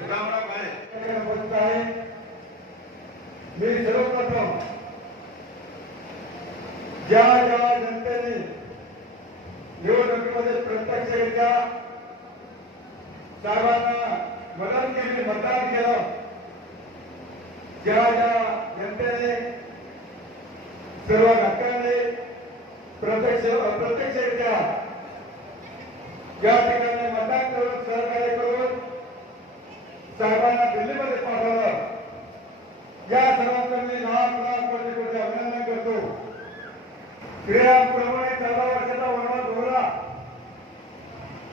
सुदामराव काळे आहे मी सर्वप्रथम ज्या ज्या जनतेने निवडणुकीमध्ये प्रत्यक्षरित्या सर्वांना मदत केली मतदान केलं ज्या ज्या जनतेने सर्व घटकांनी प्रत्यक्ष अप्रत्यक्षरित्या या ठिकाणी श्रीरामप्रमाणे चौदा वर्षाचा वनवास भोगला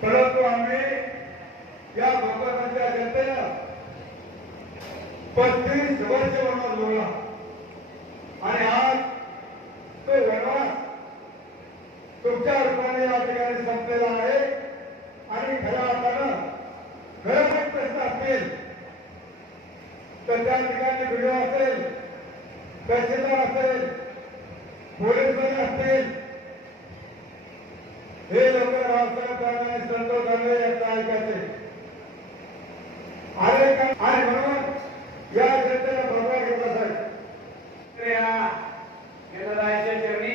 परंतु आम्ही या भगवंताच्या जनतेनं पस्तीस वर्ष वनवास भोगला आणि आज तो वनवास तुमच्या रूपाने या ठिकाणी संपलेला आहे. आणि खऱ्या अर्थानं खरं काही प्रश्न असतील तर त्या ठिकाणी व्हिडिओ असेल तहसीलदार असेल पोलीसवाले असतील. हे लोक रावसाहेब दानवे दानवे ऐकायचे. आणि म्हणून या जनतेला भरवा घेतला साहेब. या चरणी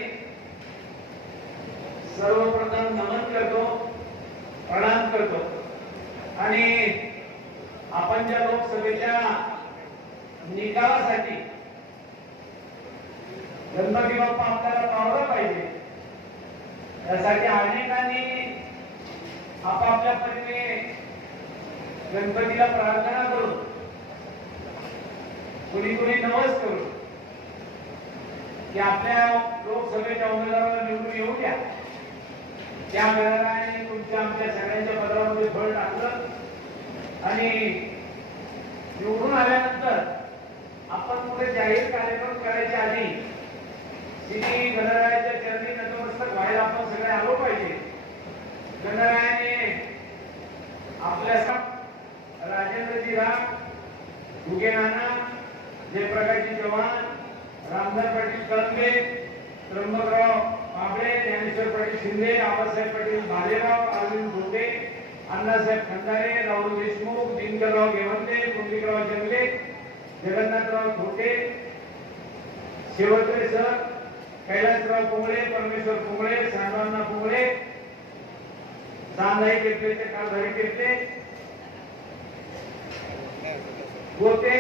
सर्वप्रथम नमन करतो प्रणाम करतो. आणि आपण ज्या लोकसभेच्या निकालासाठी गणपती बाप्पा आपल्याला पावला पाहिजे. त्यासाठी अनेकांनी आपापल्या परीने गणपतीला प्रार्थना करू कुणी कुणी नवस करू की आपल्या लोकसभेच्या उमेदवाराला निवडून येऊ द्या. त्या गणरायाने तुमच्या आमच्या सगळ्यांच्या पत्रामध्ये फळ टाकलं आणि निवडून आल्यानंतर आपण पुढे जाहीर कार्यक्रम करायच्या आधी तिने गणरायाच्या चरणी नतमस्तक व्हायला आपण सगळे आलो पाहिजे. गणरायाने आपल्या राजेंद्रजी राम भुगे नाना जयप्रकाशजी चव्हाण रामदास पाटील कळंबे त्र्यंबकराव कांबळे ज्ञानेश्वर पाटील शिंदे आबासाहेब पाटील भालेराव अरविंद भोटे अण्णासाहेब खंडारे राहुल देशमुख दिनकरराव गेवंदे कुंडिकराव जंगले जगन्नाथराव धोटे शेवटरे सर कैलासराव कोंबळे परमेश्वर कोंबळे सांडवांना कोंबळे सांधाई केले ते कालधारी केले होते.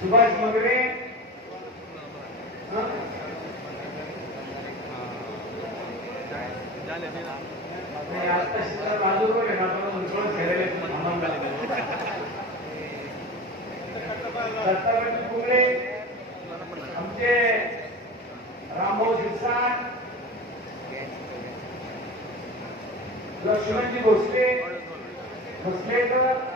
सुभाष मगरे. आज बाजूवर दत्तात्रय कुंगळे आमचे रामभाऊ शिरसाट लक्ष्मणजी भोसले भोसलेकर